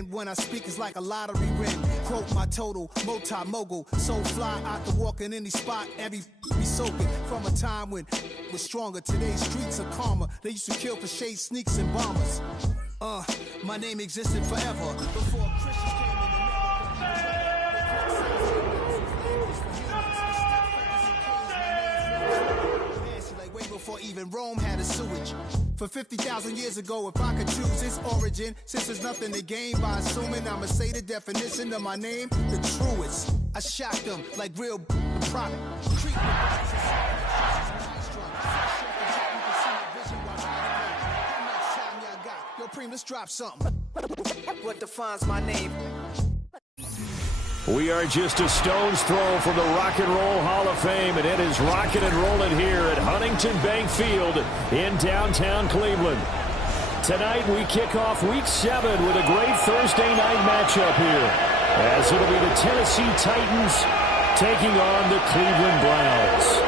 pen when I speak is like a lottery win. Quote my total, multi-mogul, so fly out to walk in any spot, every be soaking. From a time when was stronger, today's streets are calmer. They used to kill for shade sneaks and bombers. My name existed forever before Christians came in the like way before even Rome had a sewage. For 50,000 years ago, if I could choose its origin, since there's nothing to gain by assuming, I'ma say the definition of my name, the truest. I shocked them like real product. Yo, Preem, let's drop something. What defines my name? We are just a stone's throw from the Rock and Roll Hall of Fame, and it is rocking and rolling here at Huntington Bank Field in downtown Cleveland. Tonight we kick off Week 7 with a great Thursday night matchup here, as it'll be the Tennessee Titans taking on the Cleveland Browns.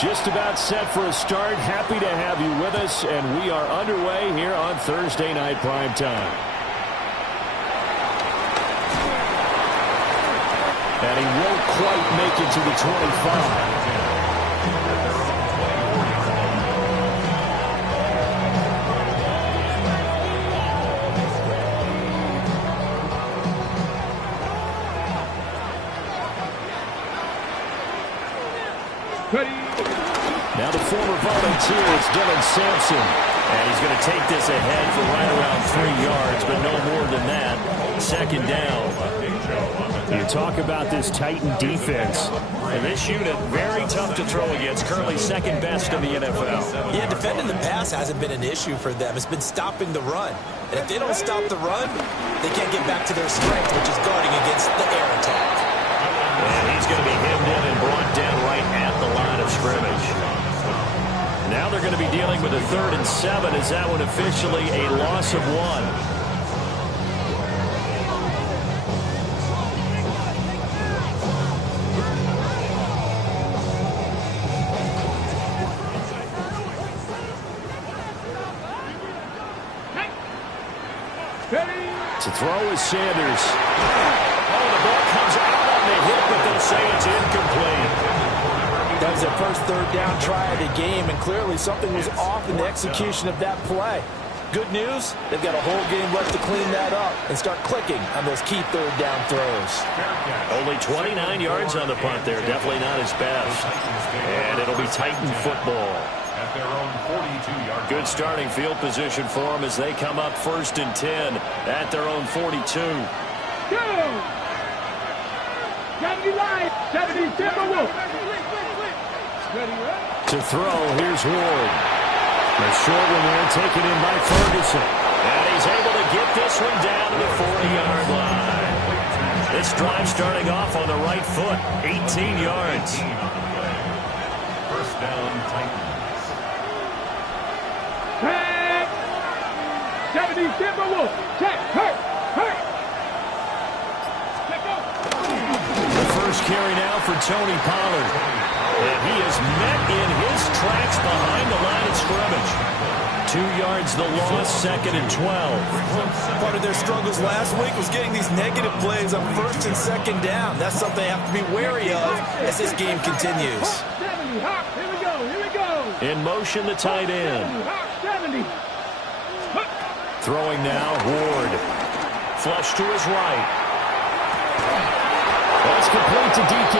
Just about set for a start. Happy to have you with us, and we are underway here on Thursday Night Primetime. And he won't quite make it to the 25. Now the former volunteer is Dylan Sampson. And he's going to take this ahead for right around 3 yards, but no more than that. Second down. You talk about this Titan defense. And this unit, very tough to throw against. Currently second best in the NFL. Yeah, defending the pass hasn't been an issue for them. It's been stopping the run. And if they don't stop the run, they can't get back to their strength, which is guarding against the air attack. And he's going to be hemmed in and brought down right at the line of scrimmage. Now they're going to be dealing with a 3rd and 7. Is that one officially a loss of 1? To throw is Sanders. Oh, the ball comes out on the hit, but they'll say it's incomplete. That was their first 3rd down try of the game, and clearly something was off in the execution of that play. Good news, they've got a whole game left to clean that up and start clicking on those key 3rd down throws. Only 29 yards on the punt there. Definitely not his best. And it'll be Titan football. At their own 42-yard. Good starting field position for them as they come up 1st and 10 at their own 42. Go! 70 line, 70 Timberwolves. To throw, here's Ward. The short one there taken in by Ferguson. And he's able to get this one down to the 40-yard line. This drive starting off on the right foot, 18 yards. First down, Titans. Check! 70 Timberwolves. Check, hurt. The first carry now for Tony Pollard. And he is met in his tracks behind the line of scrimmage. 2 yards the loss, 2nd and 12. Part of their struggles last week was getting these negative plays on 1st and 2nd down. That's something they have to be wary of as this game continues. 70, Hawk, here we go. In motion, the tight end. 70. Throwing now, Ward. Flush to his right. That's complete to DK.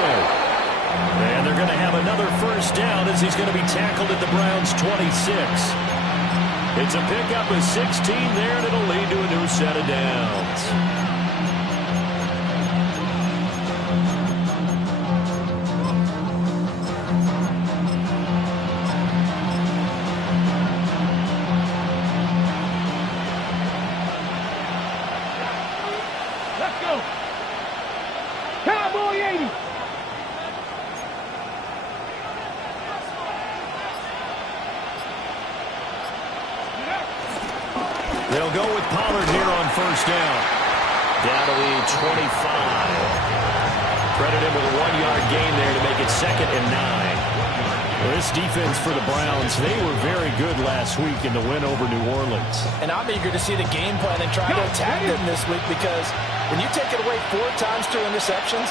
And they're going to have another first down as he's going to be tackled at the Browns' 26. It's a pickup of 16 there, and it'll lead to a new set of downs. Let's go. Cowboy 80. They'll go with Pollard here on first down. Down to the 25. Credit him with a 1-yard gain there to make it 2nd and 9. Well, this defense for the Browns, they were very good last week in the win over New Orleans. And I'm eager to see the game plan and try to attack them this week, because when you take it away 4 times through interceptions,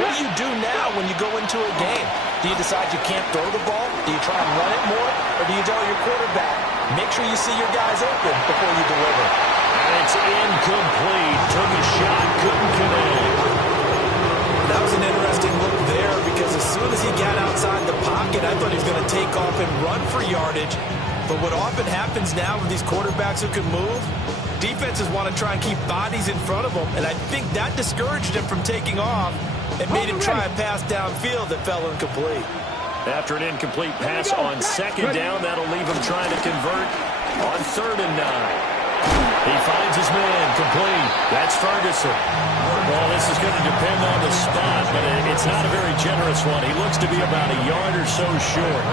what do you do now when you go into a game? Do you decide you can't throw the ball? Do you try and run it more? Or do you tell your quarterback, make sure you see your guys open before you deliver? And it's incomplete. Took a shot, couldn't connect. That was an interesting look there, because as soon as he got outside the pocket, I thought he was going to take off and run for yardage. But what often happens now with these quarterbacks who can move, defenses want to try and keep bodies in front of them, and I think that discouraged him from taking off and made him try a pass downfield that fell incomplete. After an incomplete pass on 2nd down, that'll leave him trying to convert on 3rd and 9. He finds his man, complete. That's Ferguson. Well, this is going to depend on the spot, but it's not a very generous one. He looks to be about a yard or so short.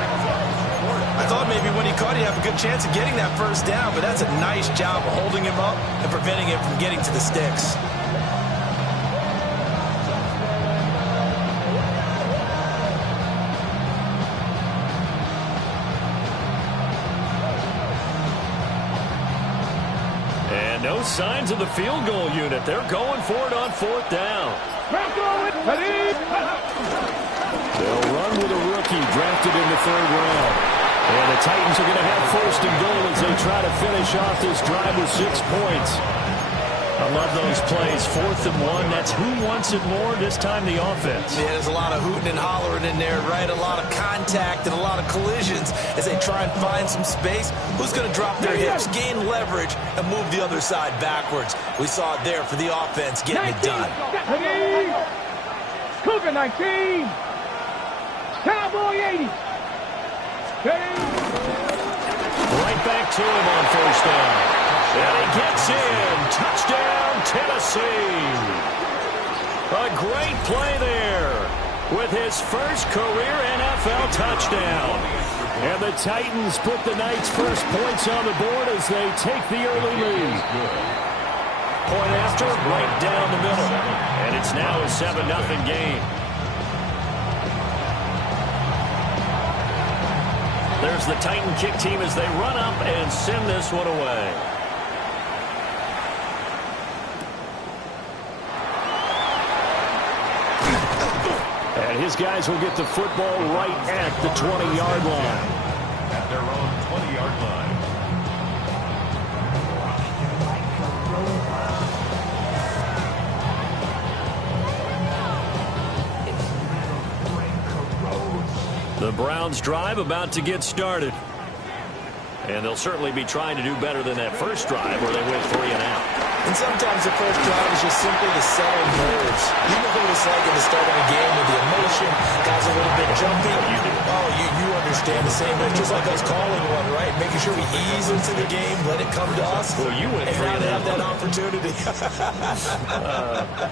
I thought maybe when he caught, he'd have a good chance of getting that 1st down, but that's a nice job of holding him up and preventing him from getting to the sticks. No signs of the field goal unit. They're going for it on 4th down. They'll run with a rookie drafted in the 3rd round. And the Titans are going to have 1st and goal as they try to finish off this drive with 6 points. I love those plays. 4th and 1. That's who wants it more, this time the offense. Yeah, there's a lot of hooting and hollering in there, right? A lot of contact and a lot of collisions as they try and find some space. Who's going to drop their hips, gain leverage, and move the other side backwards? We saw it there for the offense getting it done. Cougar 19. Cowboy 80. Right back to him on 1st down. And he gets in. Touchdown, Tennessee. A great play there with his first career NFL touchdown. And the Titans put the Knights' first points on the board as they take the early lead. Point after, right down the middle. And it's now a 7-0 game. There's the Titan kick team as they run up and send this one away. And his guys will get the football right at the 20-yard line. At their own 20-yard line. The Browns drive about to get started. And they'll certainly be trying to do better than that first drive where they went 3 and out. And sometimes the first drive is just simply to settle nerves. You know what it's like at the start of a game with the emotion, guys a little bit jumpy. You do. Oh, you understand the same. It's just like us calling one, right? Making sure we ease into the game, let it come to us. Well, you went 3 and and now they out. have that opportunity.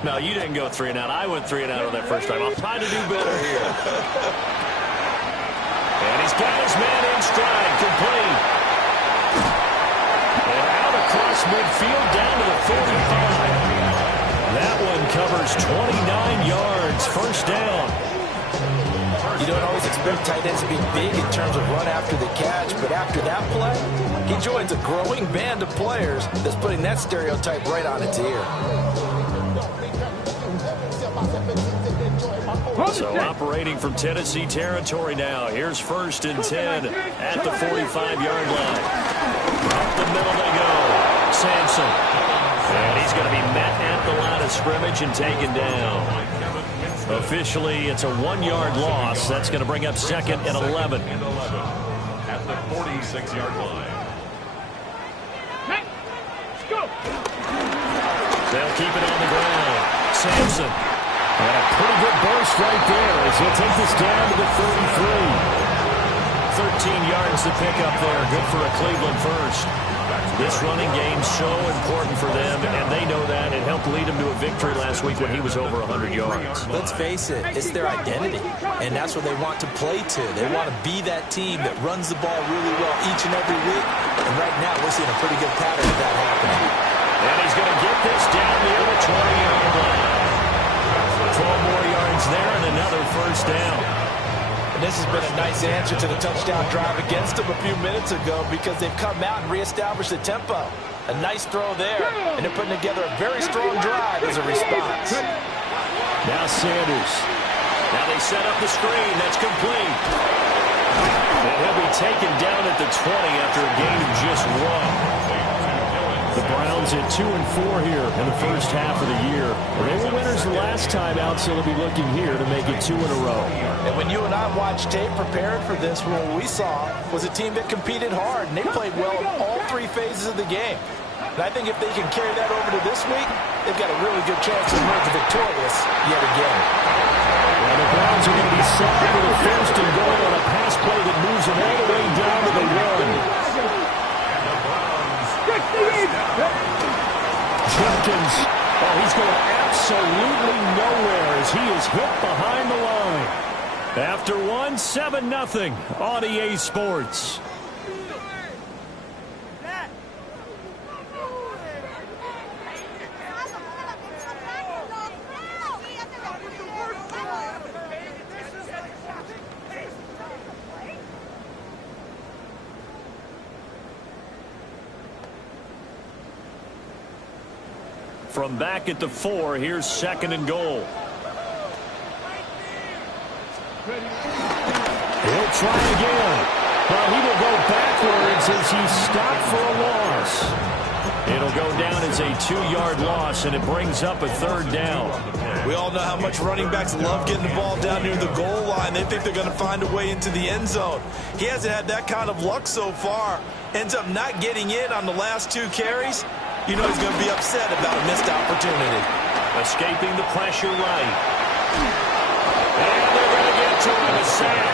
No, you didn't go 3 and out. I went 3 and out on that first time. I'll try to do better here. And he's got his man in stride, complete. And out across midfield down to the 45. That one covers 29 yards, 1st down. You don't always expect tight ends to be big in terms of run after the catch, but after that play, he joins a growing band of players that's putting that stereotype right on its ear. So operating from Tennessee territory now. Here's 1st and 10 at the 45-yard line. Up the middle they go. Sampson. And he's going to be met at the line of scrimmage and taken down. Officially, it's a 1-yard loss. That's going to bring up 2nd and 11. At the 46-yard line. Let's go. They'll keep it on the ground. Sampson. And a pretty good burst right there as he'll take this down to the 33. 13 yards to pick up there. Good for a Cleveland first. This running game's so important for them, and they know that. It helped lead them to a victory last week when he was over 100 yards. Let's face it, it's their identity, and that's what they want to play to. They want to be that team that runs the ball really well each and every week, and right now we're seeing a pretty good pattern of that happening. And he's going to get this down near the 20-yard line. 12 more yards yards there and another first down. And this has been a nice answer to the touchdown drive against them a few minutes ago because they've come out and reestablished the tempo. A nice throw there, and they're putting together a very strong drive as a response. Now Sanders. Now they set up the screen. That's complete. And he'll be taken down at the 20 after a gain of just 1. The Browns at 2-4 here in the first half of the year. They were winners the last time out, so they'll be looking here to make it 2 in a row. And when you and I watched tape preparing for this, what we saw was a team that competed hard, and they played well in all 3 phases of the game. And I think if they can carry that over to this week, they've got a really good chance to emerge victorious yet again. Well, the Browns are going to be set for the first and goal on a pass play that moves them all the way down to the 1. Jenkins, he's going absolutely nowhere as he is hit behind the line. After 1, 7-0 on EA Sports. From back at the 4, here's 2nd and goal. He'll try again. But he will go backwards as he's stopped for a loss. It'll go down as a 2-yard loss, and it brings up a 3rd down. We all know how much running backs love getting the ball down near the goal line. They think they're going to find a way into the end zone. He hasn't had that kind of luck so far. Ends up not getting in on the last 2 carries. You know he's going to be upset about a missed opportunity. Escaping the pressure right. And they're going to get to him. A sack.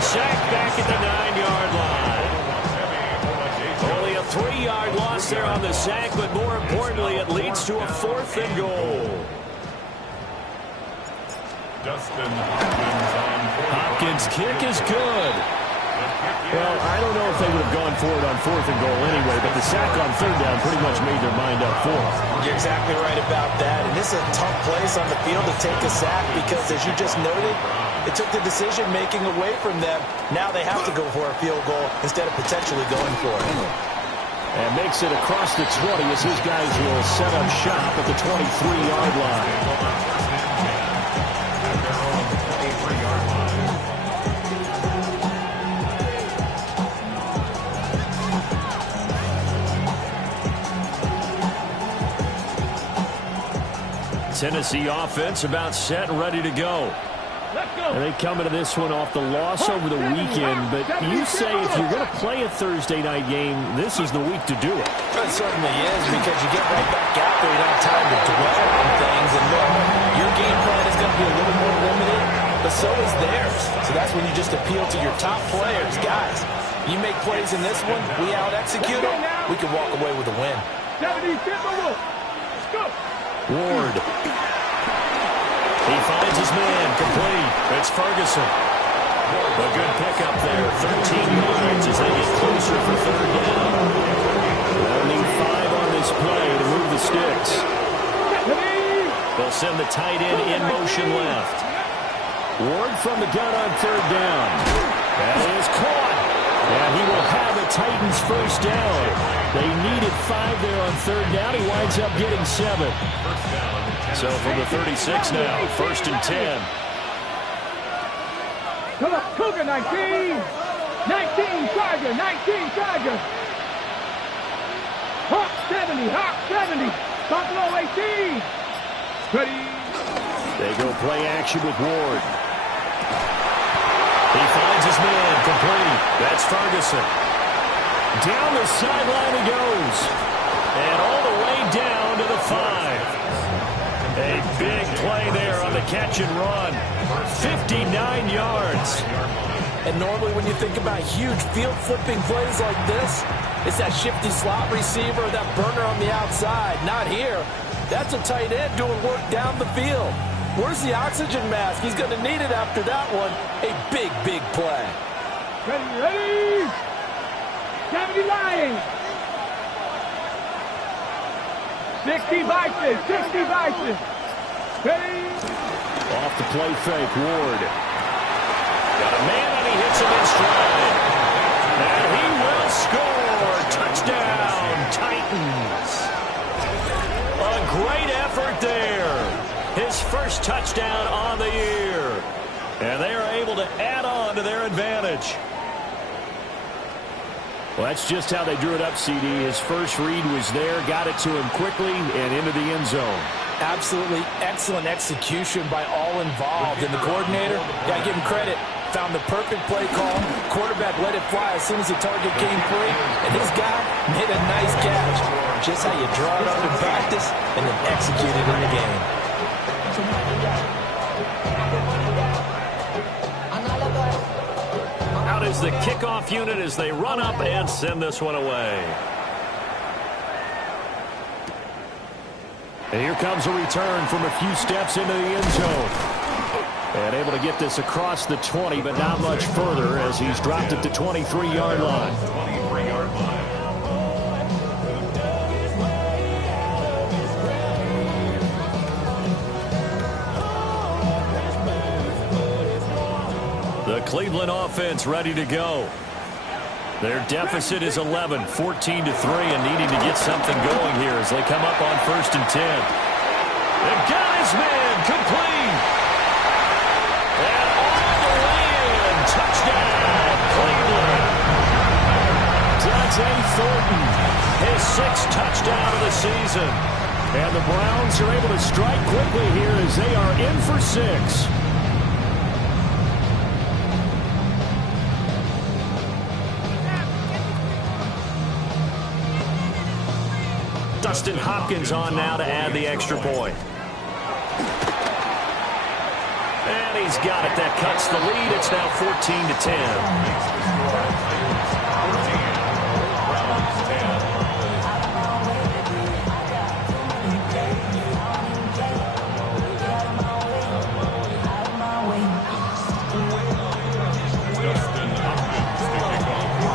Sack back at the 9-yard line. Only a 3-yard loss there on the sack, but more importantly, it leads to a 4th and goal. Dustin Hopkins on 4th. Hopkins' kick is good. Well, I don't know if they would have gone for it on 4th and goal anyway, but the sack on 3rd down pretty much made their mind up for it. You're exactly right about that. And this is a tough place on the field to take a sack because, as you just noted, it took the decision-making away from them. Now they have to go for a field goal instead of potentially going for it. And makes it across the 20 as his guys will set up shop at the 23-yard line. Tennessee offense about set and ready to go. And they come into this one off the loss over the weekend, but you say if you're going to play a Thursday night game, this is the week to do it. It certainly is, because you get right back out there, you don't have time to dwell on things, and look, your game plan is going to be a little more limited, but so is theirs. So that's when you just appeal to your top players. Guys, you make plays in this one, we out-execute them, we can walk away with a win. Ward. He finds his man, complete. It's Ferguson. A good pickup there, 13 yards as they get closer for 3rd down. They'll need 5 on this play to move the sticks. They'll send the tight end in motion left. Ward from the gun on 3rd down. That is caught. And he will have the Titans' first down. They needed 5 there on 3rd down. He winds up getting 7. So from the 36 now, 1st and 10. Come on, Cougar 19. 19 Charger, 19 Charger. Hawk 70, Hawk 70. Buffalo 18. Ready. They go play action with Ward. He finds his man, complete. That's Ferguson. Down the sideline he goes. And all the way down to the 5. A big play there on the catch and run. 59 yards. And normally when you think about huge field-flipping plays like this, it's that shifty slot receiver, that burner on the outside. Not here. That's a tight end doing work down the field. Where's the oxygen mask? He's going to need it after that one. A big, big play. Ready. 70 Lions. 60 Vikings. 60 Vikings. Ready. Off the play fake, Ward. Got a man and he hits him in stride. And he will score. Touchdown, Titans. A great effort there. His first touchdown on the year. And they are able to add on to their advantage. Well, that's just how they drew it up, CD. His first read was there, got it to him quickly, and into the end zone. Absolutely excellent execution by all involved. And the coordinator, got to give him credit, found the perfect play call. Quarterback let it fly as soon as the target came free. And this guy made a nice catch. Just how you draw it up in practice and then execute it in the game. Out is the kickoff unit as they run up and send this one away. And here comes a return from a few steps into the end zone. And able to get this across the 20, but not much further as he's dropped it to 23-yard line. 23-yard line. The Cleveland offense ready to go. Their deficit is 11, 14-3, and needing to get something going here as they come up on 1st and 10. They've got his man complete. And on the way in, touchdown, Cleveland. Dante Thornton, his 6th touchdown of the season. And the Browns are able to strike quickly here as they are in for 6. Dustin Hopkins on now to add the extra point. And he's got it. That cuts the lead. It's now 14-10.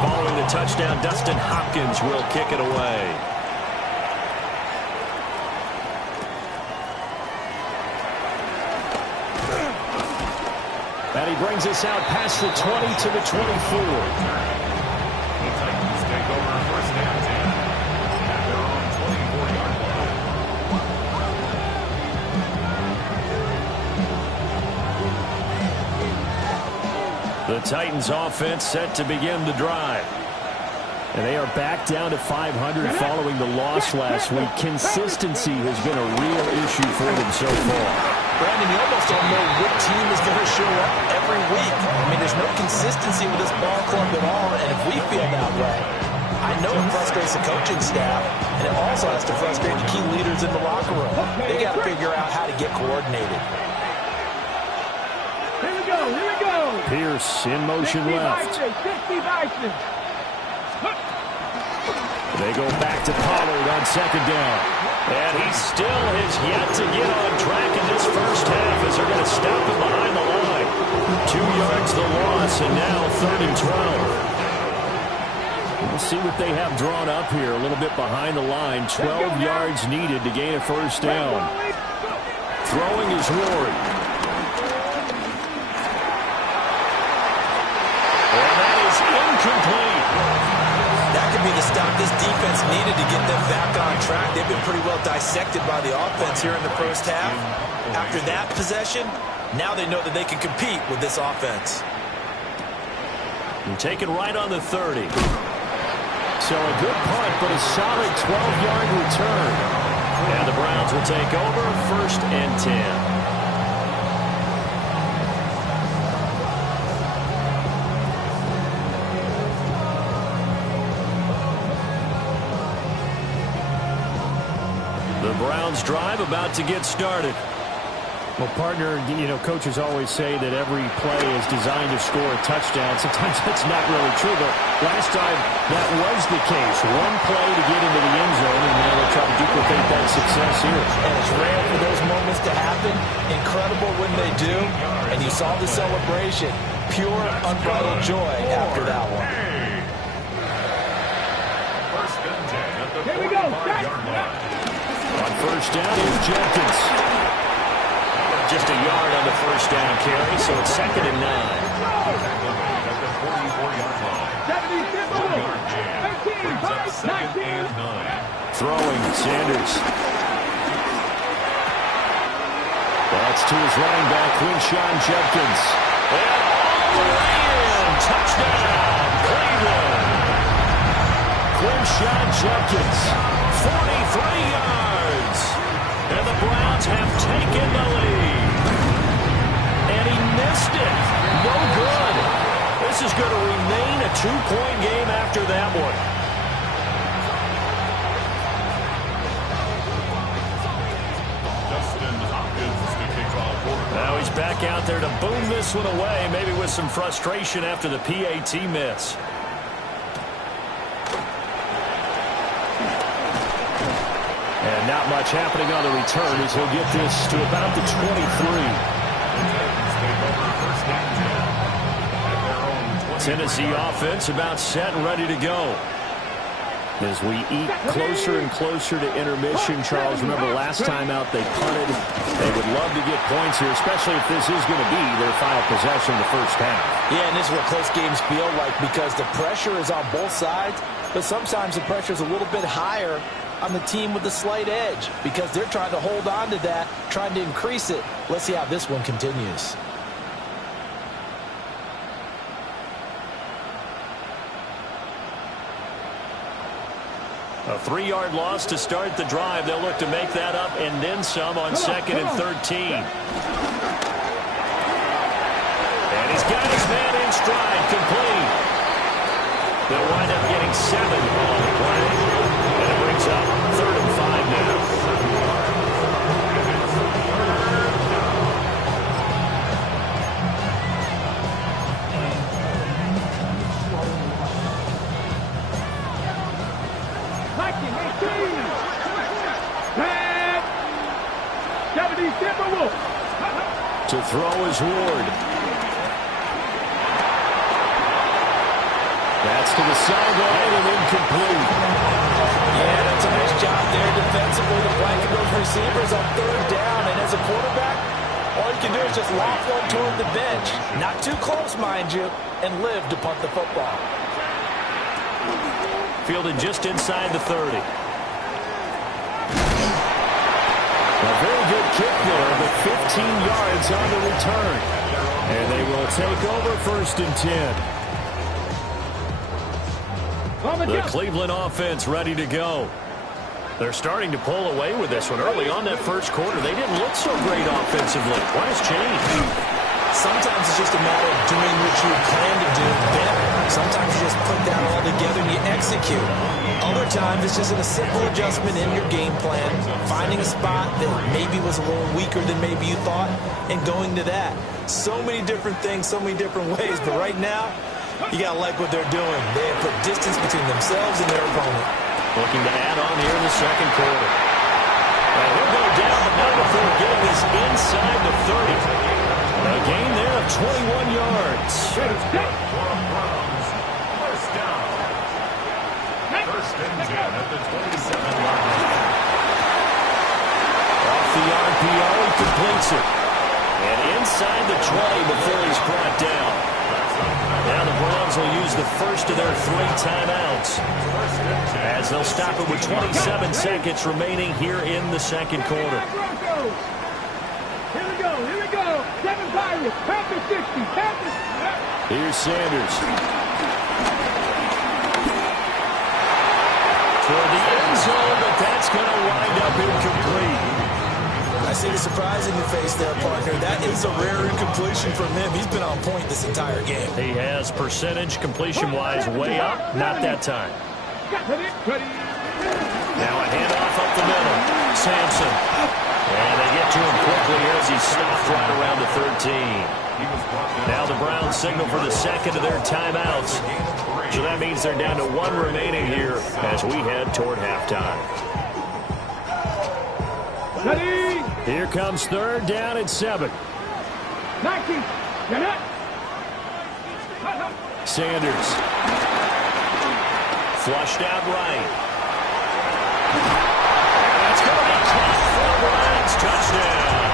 Following the touchdown, Dustin Hopkins will kick it away. And he brings us out past the 20 to the 24. The Titans take over 1st and 10 at their own 24-yard line. The Titans offense set to begin the drive. And they are back down to 500 following the loss last week. Consistency has been a real issue for them so far. Brandon, you almost don't know what team is going to show up every week. I mean, there's no consistency with this ball club at all, and if we feel that way, I know it frustrates the coaching staff, and it also has to frustrate the key leaders in the locker room. They got to figure out how to get coordinated. Here we go, here we go. Pierce in motion left. 60 Bison. They go back to Pollard on 2nd down. And he still has yet to get on track in this first half as they're going to stop him behind the line. 2 yards the loss, and now 3rd and 12. We'll see what they have drawn up here. A little bit behind the line. 12 yards needed to gain a 1st down. Throwing is Ward. And that is incomplete. That could be the stop this defense needed to get them back on track. They've been pretty well dissected by the offense here in the first half. After that possession, now they know that they can compete with this offense. And taken right on the 30. So a good punt, but a solid 12-yard return. And the Browns will take over 1st and 10. The Browns drive about to get started. Well, partner, you know, coaches always say that every play is designed to score a touchdown. Sometimes that's not really true, but last time that was the case. One play to get into the end zone, and now they'll try to duplicate that success here. And it's rare for those moments to happen. Incredible when they do. And you saw the celebration. Pure, unbridled joy after that one. 1st and 10 at the Here we go. 45-yard line. On 1st down is Jenkins. up just a yard on the first down carry, so it's 2nd and 9. At the 44-yard line. 1-yard jam. Brings up 2nd and 9. Throwing, Sanders. That's to his running back, Quinshon Judkins. And all the way in. Touchdown, Cleveland. Quinshon Judkins, 43 yards. And the Browns have taken the lead. And he missed it. No good. This is going to remain a 2-point game after that one. Justin Hopkins to kick off quarterback. Now he's back out there to boom this one away, maybe with some frustration after the PAT miss. And not much happening on the return as he'll get this to about the 23. Tennessee offense about set and ready to go. As we eat closer and closer to intermission, Charles, remember last time out they punted. They would love to get points here, especially if this is going to be their final possession of the first half. Yeah, and this is what close games feel like because the pressure is on both sides, but sometimes the pressure is a little bit higher on the team with the slight edge because they're trying to hold on to that, trying to increase it. Let's see how this one continues. A 3-yard loss to start the drive. They'll look to make that up and then some on 2nd and 13. And he's got his man in stride, complete. They'll wind up getting 7 on the play. And it brings up 3rd and 5 now. To throw is Ward. That's to the sideline and incomplete. Yeah, that's a nice job there defensively to blanket those receivers on 3rd down. And as a quarterback, all you can do is just loft one toward the bench. Not too close, mind you, and live to punt the football. Fielded just inside the 30. A very good kick there, but 15 yards on the return. And they will take over 1st and 10. The Cleveland offense ready to go. They're starting to pull away with this one. Early on that first quarter, they didn't look so great offensively. What has changed? Sometimes it's just a matter of doing what you plan to do better. Sometimes you just put that all together and you execute. Other times it's just a simple adjustment in your game plan, finding a spot that maybe was a little weaker than maybe you thought, and going to that. So many different things, so many different ways, but right now, you got to like what they're doing. They have put distance between themselves and their opponent. Looking to add on here in the second quarter. And he'll go down, but not before getting this inside the 30. A gain there of 21 yards. First down. 1st and 10 at the 27-yard line. Off the RPO, he completes it. And inside the 20 before he's brought down. Now the Browns will use the first of their 3 timeouts as they'll stop it with 27 seconds remaining here in the second quarter. Here we go, here we go. 7 Pirates, Panthers 60, Panthers. Here's Sanders. Toward the end zone, but that's going to wind up incomplete. I see the surprise in your face there, partner. That is a rare incompletion from him. He's been on point this entire game. He has percentage completion-wise way up. Not that time. Now a handoff up the middle. Sampson. And they get to him quickly as he stopped right around the 13. Now the Browns signal for the second of their timeouts. So that means they're down to 1 remaining here as we head toward halftime. Here comes 3rd down and 7. 19. Sanders. Flushed out right. That's going to be caught for a Browns touchdown.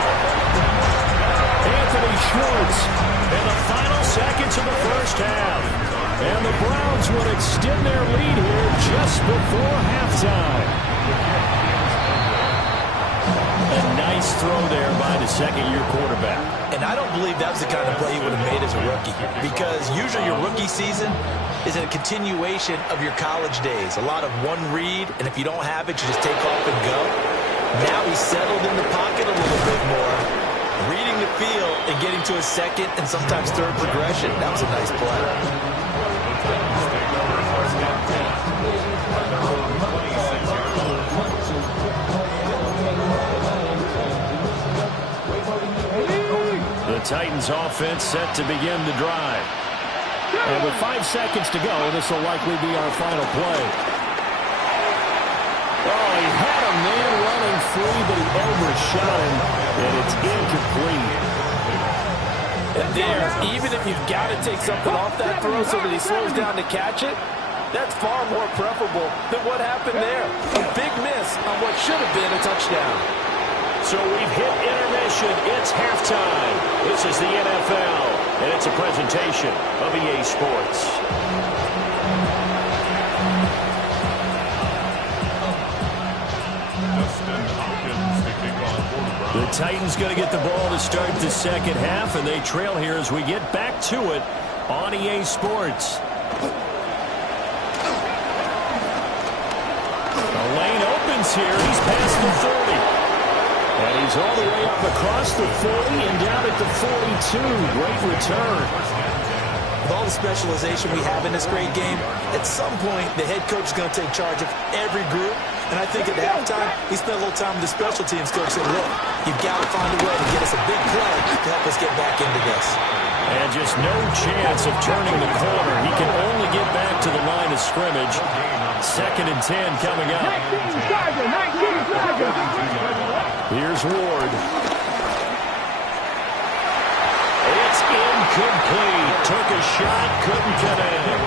Sports. In the final seconds of the first half. And the Browns would extend their lead here just before halftime. A nice throw there by the second-year quarterback. And I don't believe that was the kind of play he would have made as a rookie, because usually your rookie season is a continuation of your college days. A lot of one read, and if you don't have it, you just take off and go. Now he's settled in the pocket a little bit more, reading the field and getting to a second and sometimes third progression. That was a nice play. The Titans offense set to begin the drive. And with 5 seconds to go, this will likely be our final play. Oh, he had a man running free, but he overshot him, and it's incomplete. And there, even if you've got to take something off that throw so that he slows down to catch it, that's far more preferable than what happened there. A big miss on what should have been a touchdown. So we've hit intermission. It's halftime. This is the NFL, and it's a presentation of EA Sports. The Titans going to get the ball to start the second half, and they trail here as we get back to it on EA Sports. The lane opens here. He's past the 30. And he's all the way up across the 40 and down at the 42. Great return. With all the specialization we have in this great game, at some point the head coach is going to take charge of every group. And I think at halftime, he spent a little time with the special teams coach saying, look, you've got to find a way to get us a big play to help us get back into this. And just no chance of turning the corner. He can only get back to the line of scrimmage. 2nd and 10 coming up. 19 Tiger. Here's Ward. It's incomplete. Took a shot, couldn't get in.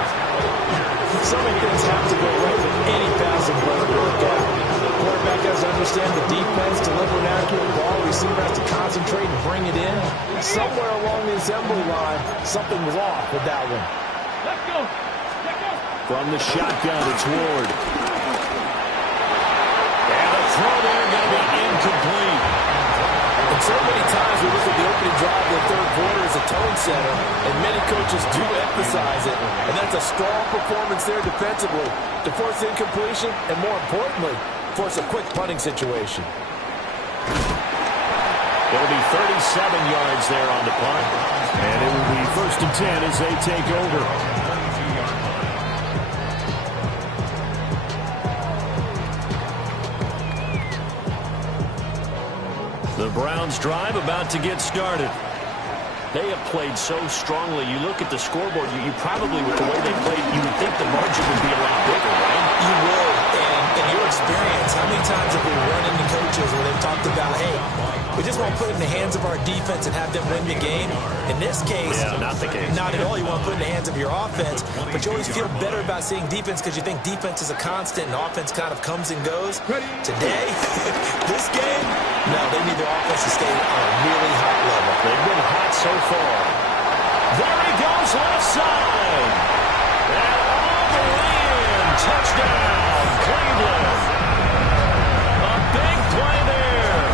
So many things have to go right with any passing play to work out. The quarterback has to understand the defense, deliver an accurate ball, receiver has to concentrate and bring it in. Somewhere along the assembly line, something was off with that one. Let's go. From the shotgun, it's Ward. And the throw there going to be incomplete. And so many times we look at the opening drive of the third quarter as a tone setter, and many coaches do emphasize it. And that's a strong performance there defensively to force incompletion and, more importantly, force a quick punting situation. It'll be 37 yards there on the punt. And it will be 1st and 10 as they take over. The Browns drive about to get started. They have played so strongly. You look at the scoreboard, you probably, with the way they played, you would think the margin would be a lot bigger, right? You would. And in your experience, how many times have we run into coaches where they've talked about, hey, we just want to put it in the hands of our defense and have them win the game? In this case, not the case. Not at all. You want to put it in the hands of your offense, but you always feel better about seeing defense because you think defense is a constant and offense kind of comes and goes. Today, this game, no, they need their offense to stay on a really hot level. They've been hot so far. There he goes, left side. And all the way in. Touchdown, Cleveland. A big play there.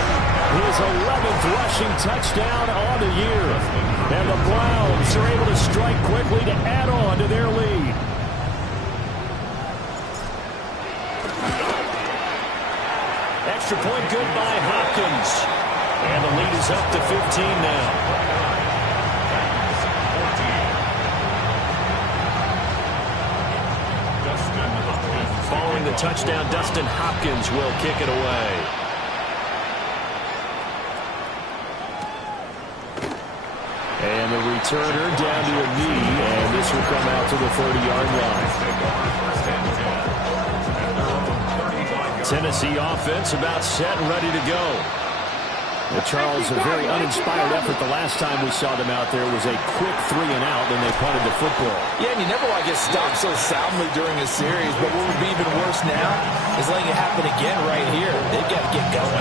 His 11th rushing touchdown on the year. And the Browns are able to strike quickly to add on to their lead. Extra point good by Hopkins. And the lead is up to 15 now. Following the touchdown, Dustin Hopkins will kick it away. And the returner down to a knee, and this will come out to the 30-yard line. Tennessee offense about set and ready to go. But Charles, a very uninspired effort the last time we saw them out there was a quick 3 and out, then they punted the football. Yeah, and you never want to get stopped so soundly during a series, but what would be even worse now is letting it happen again right here. They've got to get going.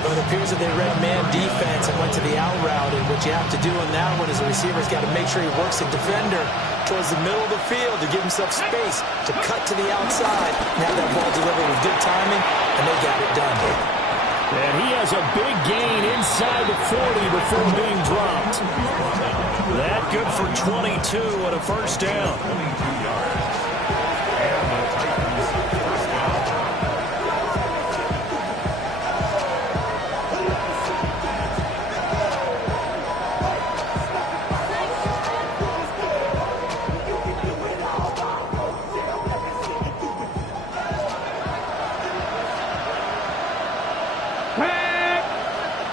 But it appears that they read man defense and went to the out route. And what you have to do in that one is the receiver's got to make sure he works the defender towards the middle of the field to give himself space to cut to the outside and have that ball delivered with good timing, and they got it done. And he has a big gain inside the 40 before being dropped. That good for 22 and a first down. 22 yards. And the Titans first down.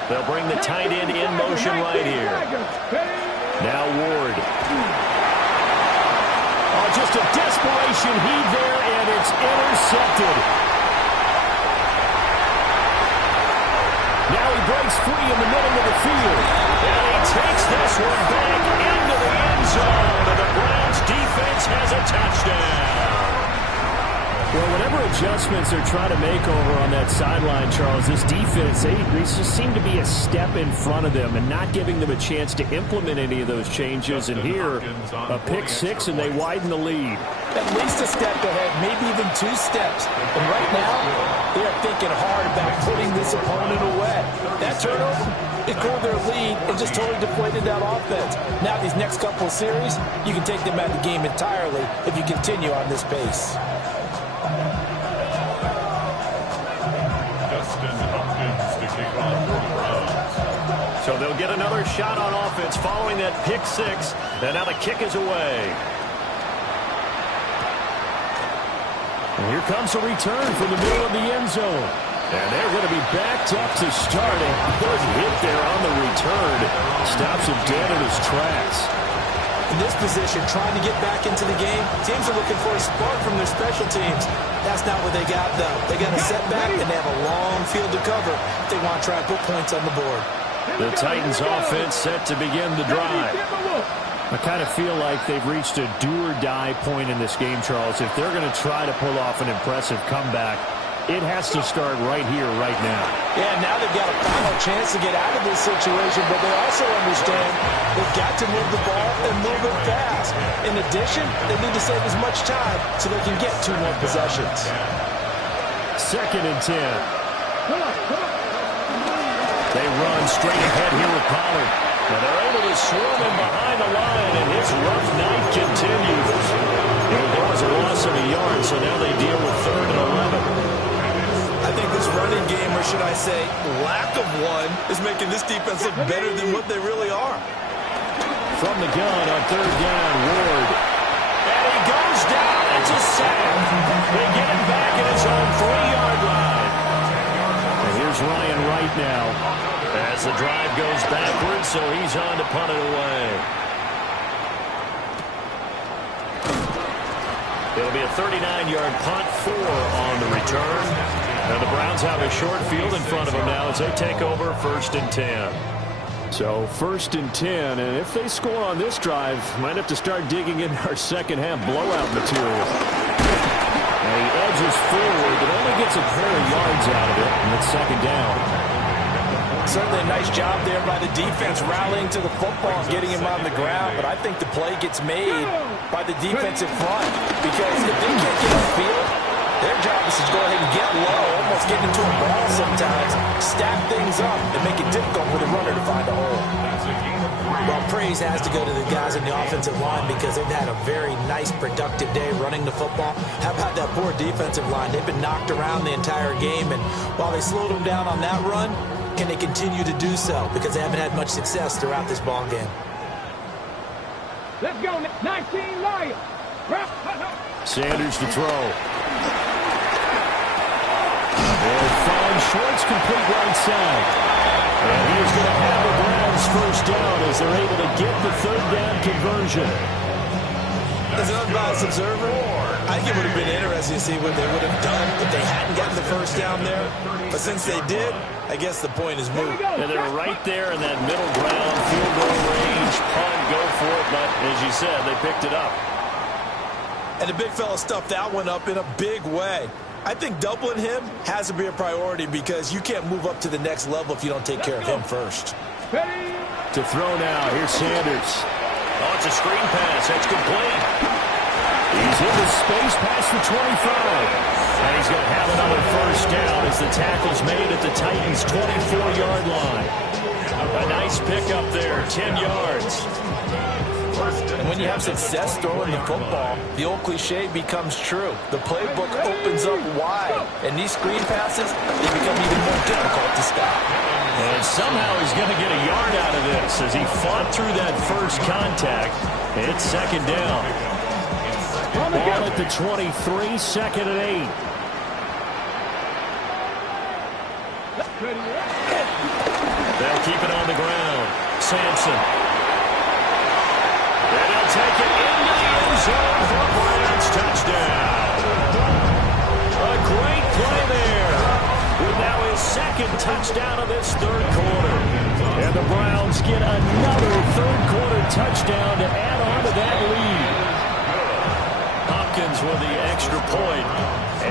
They'll bring the tight end in motion right here. Now Ward. Oh, just a desperation heave there, and it's intercepted. Now he breaks free in the middle of the field. And he takes this one back into the end zone. And the Browns defense has a touchdown. Well, whatever adjustments they're trying to make over on that sideline, Charles, this defense, they just seem to be a step in front of them and not giving them a chance to implement any of those changes. And here, a pick six, and they widen the lead. At least a step ahead, maybe even 2 steps. And right now, they are thinking hard about putting this opponent away. That turnover, it cooled their lead and just totally deflated that offense. Now these next couple of series, you can take them out of the game entirely if you continue on this pace. So they'll get another shot on offense following that pick six. And now the kick is away. And here comes a return from the middle of the end zone. And they're going to be backed up to start. A good hit there on the return. Stops him dead in his tracks. In this position, trying to get back into the game, teams are looking for a spark from their special teams. That's not what they got, though. They got a setback, and they have a long field to cover if they want to try and put points on the board. The Titans offense set to begin the drive. I kind of feel like they've reached a do-or-die point in this game, Charles. If they're going to try to pull off an impressive comeback, it has to start right here, right now. Yeah, now they've got a final chance to get out of this situation, but they also understand they've got to move the ball and move it fast. In addition, they need to save as much time so they can get 2 more possessions. 2nd and 10. They run straight ahead here with Pollard. And they're able to swarm him behind the line, and his rough night continues. There was a loss of a yard, so now they deal with 3rd and 11. I think this running game, or should I say lack of one, is making this defense look better than what they really are. From the gun on 3rd down, Ward. And he goes down. It's a sack. They get him back at his own 3-yard line. And here's Ryan Wright now as the drive goes backwards, so he's on to punt it away. It'll be a 39-yard punt, 4 on the return. And the Browns have a short field in front of them now as they take over 1st and 10. So 1st and 10, and if they score on this drive, might have to start digging in our second-half blowout material. And he edges forward, but only gets a pair of yards out of it, and it's 2nd down. Certainly a nice job there by the defense rallying to the football and getting him on the ground, but I think the play gets made by the defensive front because if they can't get on field, their job is to go ahead and get low, almost get into a ball sometimes, stack things up, and make it difficult for the runner to find a hole. Well, praise has to go to the guys in the offensive line because they've had a very nice, productive day running the football. How about that poor defensive line? They've been knocked around the entire game, and while they slowed them down on that run, can they continue to do so because they haven't had much success throughout this ball game. Let's go, 19 Lions. Sanders to throw. And finds Schwartz complete right side. And he is going to have the Browns first down as they're able to get the 3rd down conversion. As an unbiased observer, I think it would have been interesting to see what they would have done if they hadn't gotten the first down there. But since they did, I guess the point is moved. And they're right there in that middle ground, field goal range, punt, go for it. But as you said, they picked it up. And the big fella stuffed that one up in a big way. I think doubling him has to be a priority because you can't move up to the next level if you don't take care of him first. To throw now, here's Sanders. Oh, it's a screen pass. That's complete. He's into space past the 25. And he's going to have another first down as the tackle's made at the Titans' 24-yard line. A nice pickup there, 10 yards. And when you have success throwing the football, the old cliche becomes true. The playbook opens up wide, and these screen passes, they become even more difficult to stop. And somehow he's going to get a yard out of this as he fought through that first contact. It's second down. Ball at the 23, second and 8. They'll keep it on the ground. Sampson. And he'll take it into the end zone for a Browns touchdown. A great play there. With now his second touchdown of this third quarter. And the Browns get another third quarter touchdown to add on to that lead. Hopkins with the extra point.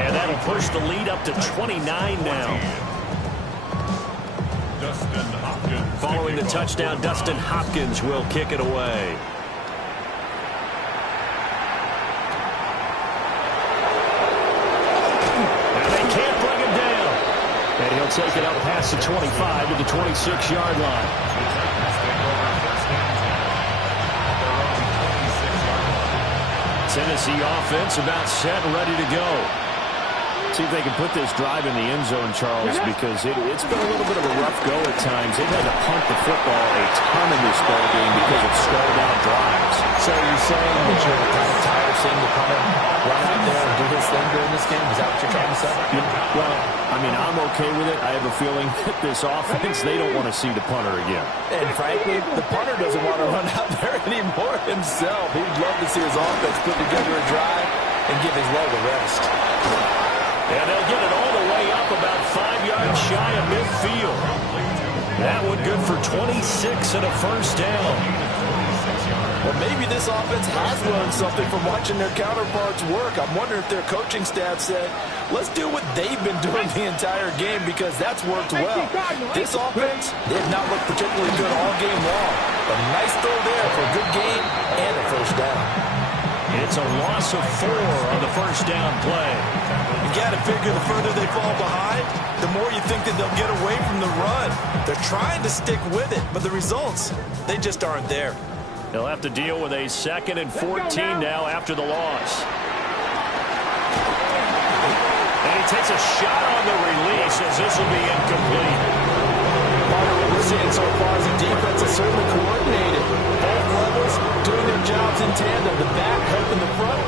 And that'll push the lead up to 29 now. Following the touchdown, Dustin Hopkins will kick it away. Now they can't bring him down. And he'll take it up past the 25 to the 26-yard line. Tennessee offense about set and ready to go. See if they can put this drive in the end zone, Charles, because it's been a little bit of a rough go at times. They've had to punt the football a ton in this ball game because of stalled out drives. So you're saying that you're kind of tired of seeing the punter run out there and do his thing during this game? Is that what you're trying to say? Well, I mean, I'm okay with it. I have a feeling that this offense, they don't want to see the punter again. And frankly, the punter doesn't want to run out there anymore himself. He'd love to see his offense put together a drive and give his leg a rest. And they'll get it all the way up about 5 yards shy of midfield. That one good for 26 and a first down. Well, maybe this offense has learned something from watching their counterparts work. I'm wondering if their coaching staff said, let's do what they've been doing the entire game because that's worked well. This offense, they have not looked particularly good all game long. A nice throw there for a good game and a first down. It's a loss of 4 on the first down play. You got to figure the further they fall behind, the more you think that they'll get away from the run. They're trying to stick with it, but the results, they just aren't there. They'll have to deal with a 2nd and 14 now after the loss. And he takes a shot on the release as this will be incomplete. Part of what we're seeing so far is the defense is certainly coordinated. Both levels doing their jobs in tandem. The back helping the front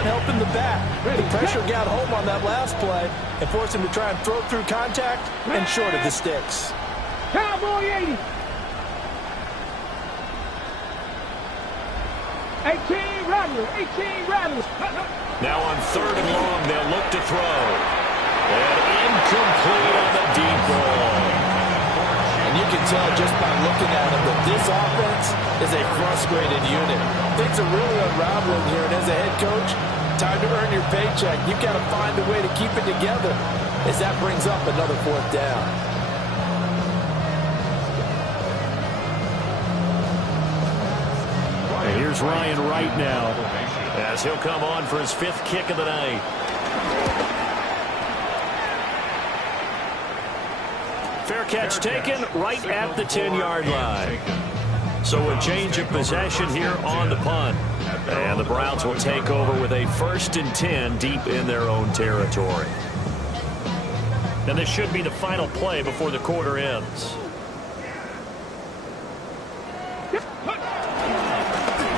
helping the back. The pressure got home on that last play and forced him to try and throw through contact and short of the sticks. Cowboy 80. 18 Rattlers. Now on 3rd and long, they'll look to throw. And incomplete on the deep ball. And you can tell just by looking at him that this offense is a frustrated unit. Things are really unraveling here, and as a head coach, time to earn your paycheck. You've got to find a way to keep it together as that brings up another 4th down. And here's Ryan Wright now as he'll come on for his 5th kick of the night. Fair catch taken right at the 10-yard line. So a change of possession here on the punt. And the Browns will take over with a 1st and 10 deep in their own territory. And this should be the final play before the quarter ends.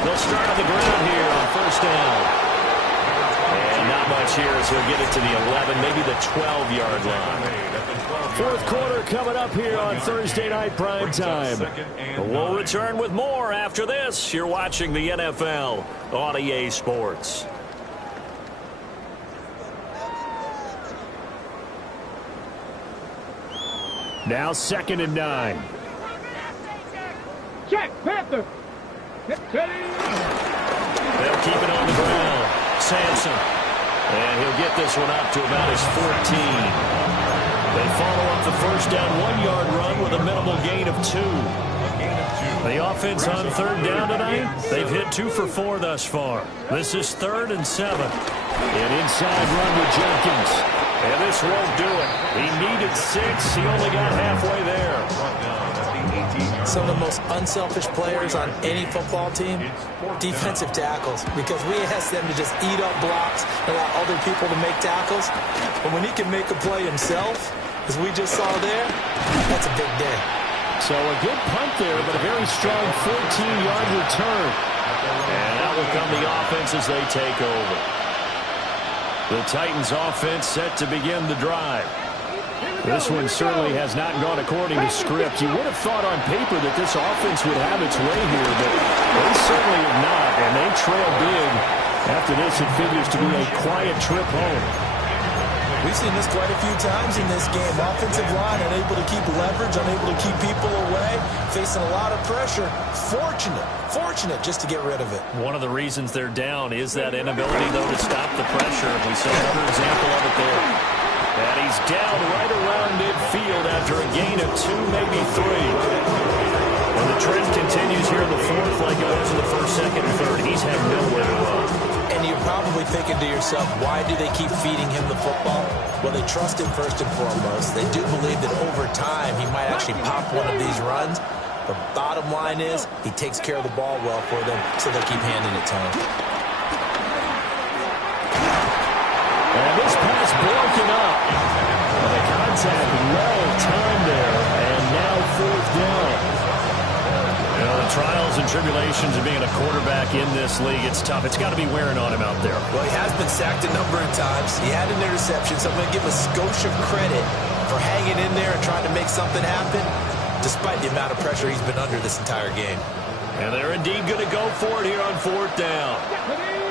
They'll start on the ground here on 1st down. And not much here as he'll get it to the 11, maybe the 12-yard line. 4th quarter coming up here on Thursday Night Primetime. We'll return with more after this. You're watching the NFL on EA Sports. Now 2nd and 9. Check, Panther. They'll keep it on the ground. Sampson. And he'll get this one up to about his 14. They follow up the first down 1-yard run with a minimal gain of 2. The offense on third down tonight, they've hit 2 for 4 thus far. This is 3rd and 7. An inside run with Jenkins. And this won't do it. He needed 6. He only got halfway there. Some of the most unselfish players on any football team, defensive tackles, because we ask them to just eat up blocks and allow other people to make tackles. But when he can make a play himself, as we just saw there, that's a big day. So a good punt there, but a very strong 14-yard return. And out will come the offense as they take over. The Titans offense set to begin the drive. This one certainly has not gone according to script. You would have thought on paper that this offense would have its way here, but they certainly have not, and they trail big. After this, it figures to be a quiet trip home. We've seen this quite a few times in this game. Offensive line unable to keep leverage, unable to keep people away, facing a lot of pressure. Fortunate just to get rid of it. One of the reasons they're down is that inability, though, to stop the pressure. We saw another example of it there. And he's down right around midfield after a gain of 2, maybe 3. And the trend continues here in the 4th like it was in the 1st, 2nd, and 3rd. He's had nowhere to run. And you're probably thinking to yourself, why do they keep feeding him the football? Well, they trust him first and foremost. They do believe that over time he might actually pop one of these runs. The bottom line is he takes care of the ball well for them, so they keep handing it to him. And this pass broken up. The contact well timed there, and now 4th down. You know, the trials and tribulations of being a quarterback in this league, it's tough. It's got to be wearing on him out there. Well, he has been sacked a number of times. He had an interception, so I'm going to give a skosh of credit for hanging in there and trying to make something happen, despite the amount of pressure he's been under this entire game. And they're indeed going to go for it here on 4th down.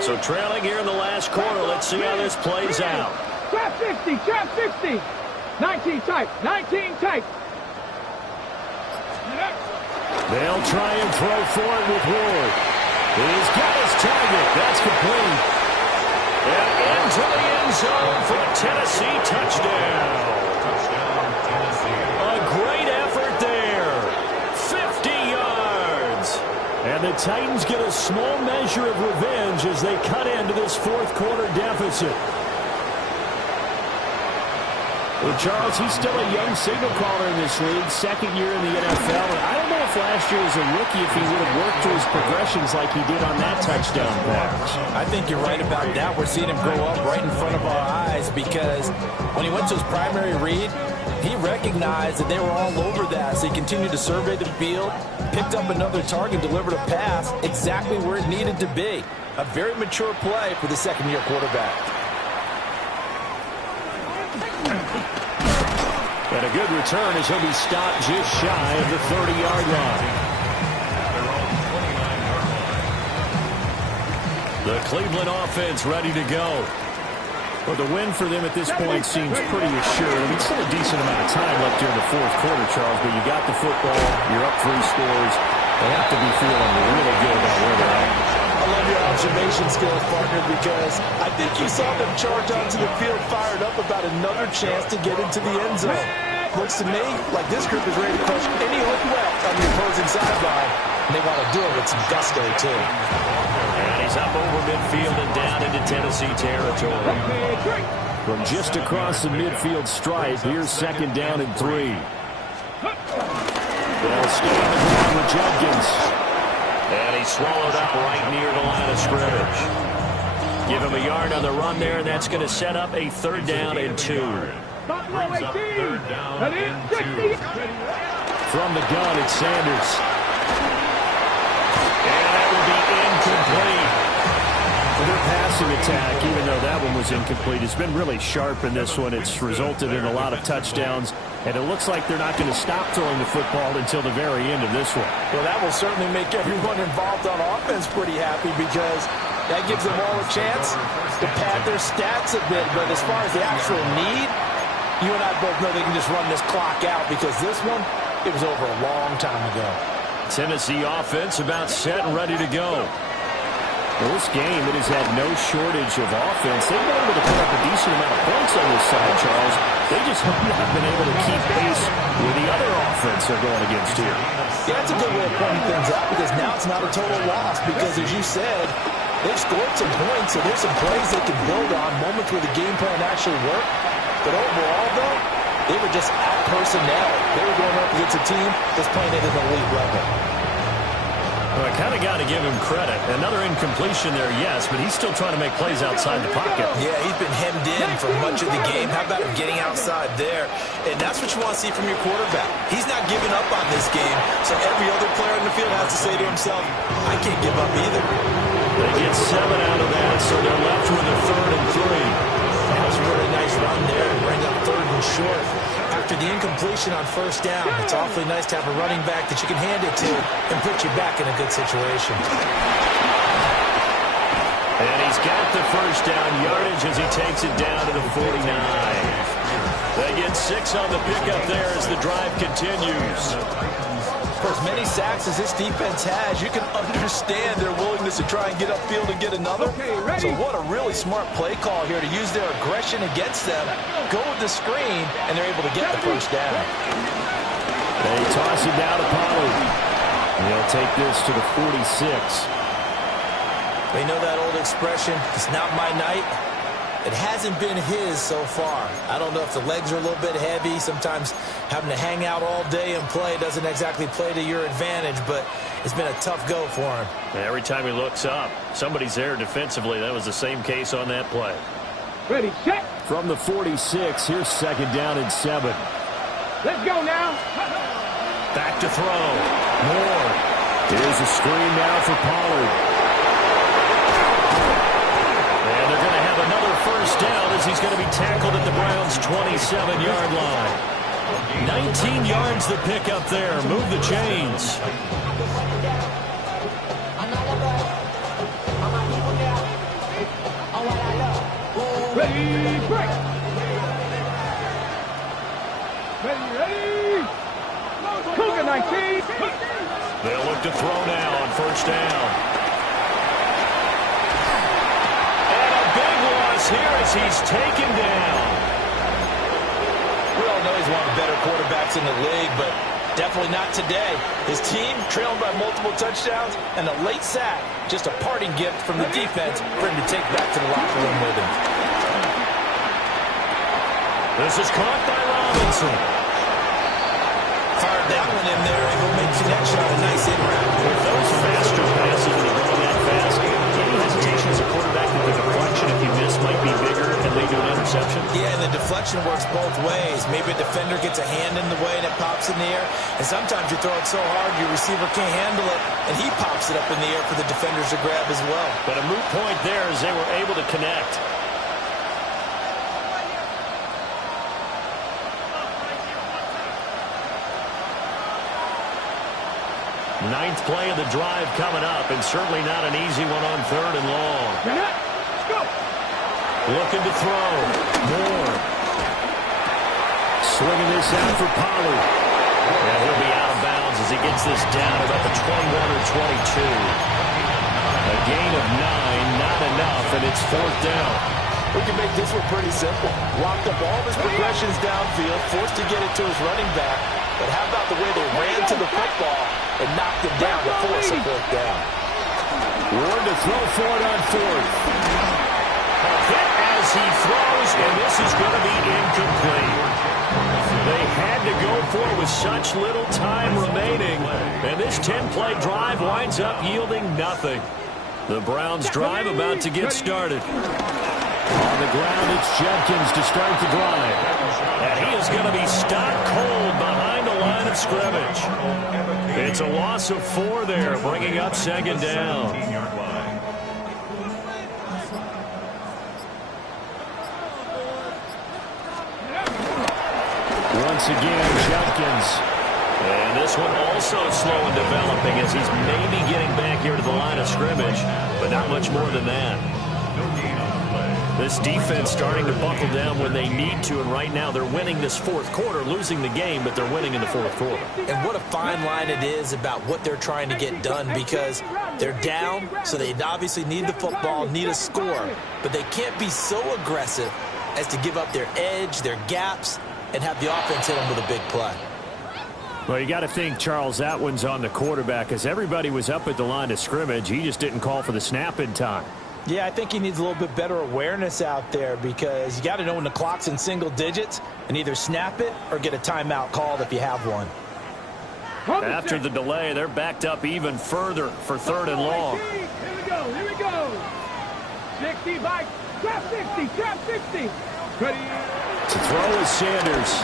So trailing here in the last quarter, let's see how this plays out. Trap 60, trap 60. 19 tight, 19 tight. They'll try and throw for it with Ward. He's got his target. That's complete. And into the end zone for a Tennessee touchdown. A great effort there. 50 yards. And the Titans get a small measure of revenge as they cut into this 4th quarter deficit. Well, Charles, he's still a young signal caller in this league, 2nd year in the NFL. And I don't know if last year as a rookie if he would have worked through his progressions like he did on that touchdown pass. I think you're right about that. We're seeing him grow up right in front of our eyes because when he went to his primary read, he recognized that they were all over that. So he continued to survey the field, picked up another target, delivered a pass exactly where it needed to be. A very mature play for the 2nd-year quarterback. And a good return as he'll be stopped just shy of the 30-yard line. The Cleveland offense ready to go. Well, the win for them at this point seems pretty assured. I mean, still a decent amount of time left here in the 4th quarter, Charles, but you got the football, you're up 3 scores. They have to be feeling really good about where they're at. I love your observation skills, partner, because I think you saw them charge onto the field fired up about another chance to get into the end zone. Looks to me like this group is ready to crush any hook left on the opposing sideline, and they want to do it with some gusto, too. And he's up over midfield and down into Tennessee territory. From just across the midfield stripe, here's 2nd down and 3. They'll stay on the ground with Jenkins. And he's swallowed up right near the line of scrimmage. Give him a yard on the run there, and that's going to set up a 3rd down and 2. Brings up 3rd down and 2. From the gun, it's Sanders. And that will be incomplete. For their passing attack, even though that one was incomplete, it's been really sharp in this one. It's resulted in a lot of touchdowns, and it looks like they're not going to stop throwing the football until the very end of this one. Well, that will certainly make everyone involved on offense pretty happy because that gives them all a chance to pad their stats a bit. But as far as the actual need, you and I both know they can just run this clock out because this one, it was over a long time ago. Tennessee offense about set and ready to go. Well, this game, it has had no shortage of offense. They've been able to put up a decent amount of points on this side, Charles. They just have not been able to keep pace with the other offense they're going against here. Yeah, that's a good way of pointing things out because now it's not a total loss because, as you said, they've scored some points, so there's some plays they can build on, moments where the game plan actually worked. But overall, though, they were just out personnel. They were going up against a team that's playing at an elite level. Well, I kind of got to give him credit. Another incompletion there, yes, but he's still trying to make plays outside the pocket. Yeah, he's been hemmed in for much of the game. How about him getting outside there? And that's what you want to see from your quarterback. He's not giving up on this game, so every other player in the field has to say to himself, I can't give up either. They get 7 out of that, so they're left with a 3rd and 3. That was a really nice run there to bring up 3rd and short. After the incompletion on 1st down, it's awfully nice to have a running back that you can hand it to and put you back in a good situation. And he's got the 1st down yardage as he takes it down to the 49. They get 6 on the pickup there as the drive continues. For as many sacks as this defense has, you can understand their willingness to try and get upfield and get another. So what a really smart play call here to use their aggression against them, go with the screen, and they're able to get the 1st down. They toss it down to Pollard. He'll take this to the 46. They know that old expression, it's not my night. It hasn't been his so far. I don't know if the legs are a little bit heavy. Sometimes having to hang out all day and play doesn't exactly play to your advantage, but it's been a tough go for him. Every time he looks up, somebody's there defensively. That was the same case on that play. Ready, set. From the 46, here's 2nd down and 7. Let's go now. Back to throw. Moore. Here's a screen now for Pollard. And they're going to have another 1st down as he's going to be tackled at the Browns' 27-yard line. 19 yards the pickup there. Move the chains. Ready, break. Ready. Cougar 19. They'll look to throw now on 1st down. Here as he's taken down. We all know he's one of the better quarterbacks in the league, but definitely not today. His team trailing by multiple touchdowns and a late sack, just a parting gift from the defense for him to take back to the locker room with him. This is caught by Robinson. Fired that one in there, able to make connection on a nice in-route. With those faster passes when you're going that fast, any hesitation as a quarterback that the deflection, if you miss, might be bigger and lead to an interception? Yeah, and the deflection works both ways. Maybe a defender gets a hand in the way and it pops in the air, and sometimes you throw it so hard your receiver can't handle it, and he pops it up in the air for the defenders to grab as well. But a moot point there as they were able to connect. Ninth play of the drive coming up, and certainly not an easy one on 3rd and long. Let's go. Looking to throw. Moore. Swinging this out for Pollard. And he'll be out of bounds as he gets this down about the 21 or 22. A gain of 9, not enough, and it's 4th down. We can make this one pretty simple. Locked up all of his progressions downfield, forced to get it to his running back. But how about the way they ran to the football and knocked it down to force a 4th down? Ward to throw for it on 4th. A hit as he throws, and this is going to be incomplete. They had to go for it with such little time remaining, and this 10-play drive winds up yielding nothing. The Browns drive about to get started. On the ground, it's Judkins to start the drive. And he is going to be stopped cold behind the line of scrimmage. It's a loss of 4 there, bringing up 2nd down. Once again, Judkins. And this one also slow in developing as he's maybe getting back here to the line of scrimmage, but not much more than that. This defense starting to buckle down when they need to, and right now they're winning this fourth quarter, losing the game, but they're winning in the fourth quarter. And what a fine line it is about what they're trying to get done, because they're down, so they obviously need the football, need a score, but they can't be so aggressive as to give up their edge, their gaps, and have the offense hit them with a big play. Well, you got to think Charles Atwin's on the quarterback, as everybody was up at the line of scrimmage. He just didn't call for the snap in time. Yeah, I think he needs a little bit better awareness out there, because you got to know when the clock's in single digits and either snap it or get a timeout called if you have one. After the delay, they're backed up even further for 3rd and long. Here we go, here we go. 60, Mike. Trap 60, trap 60. Ready. To throw is Sanders.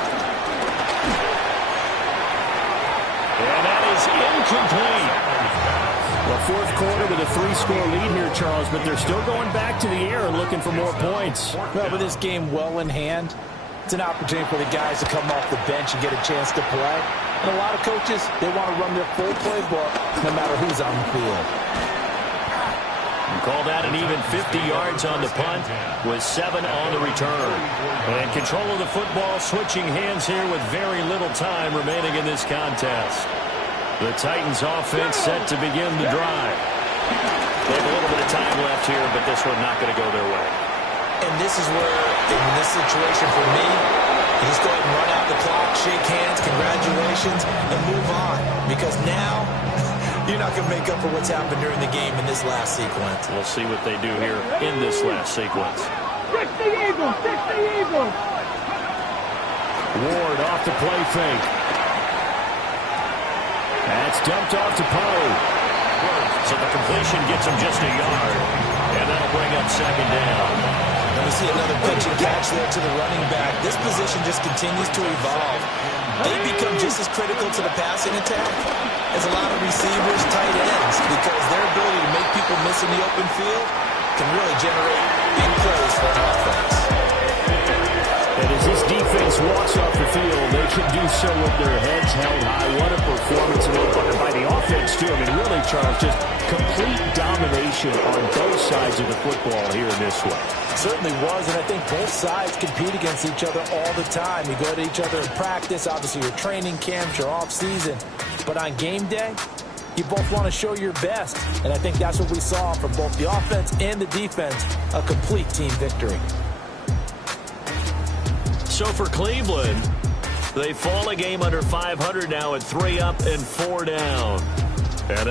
And that is incomplete. Well, fourth quarter with a 3-score lead here, Charles, but they're still going back to the air and looking for more points. Well, with this game well in hand, it's an opportunity for the guys to come off the bench and get a chance to play. And a lot of coaches, they want to run their full playbook no matter who's on the field. And call that an even 50 yards on the punt with 7 on the return. And control of the football switching hands here with very little time remaining in this contest. The Titans offense set to begin the drive. They have a little bit of time left here, but this one not going to go their way. And this is where, in this situation for me, you just go ahead and run out the clock, shake hands, congratulations, and move on. Because now, you're not going to make up for what's happened during the game in this last sequence. We'll see what they do here in this last sequence. 60 Eagles, 60 Eagles. Ward off the play fake. That's dumped off to Poe. So the completion gets him just a yard. And that'll bring up 2nd down. And we see another pitch and catch there to the running back. This position just continues to evolve. They become just as critical to the passing attack as a lot of receivers, tight ends, because their ability to make people miss in the open field can really generate big plays for an offense. And as this defense walks off the field, they can do so with their heads held high. What a performance by the offense, too. I mean, really, Charles, just complete domination on both sides of the football here in this one. Certainly was, and I think both sides compete against each other all the time. You go to each other in practice, obviously your training camps, your off-season. But on game day, you both want to show your best. And I think that's what we saw from both the offense and the defense, a complete team victory. So for Cleveland, they fall a game under 500 now at 3 up and 4 down. And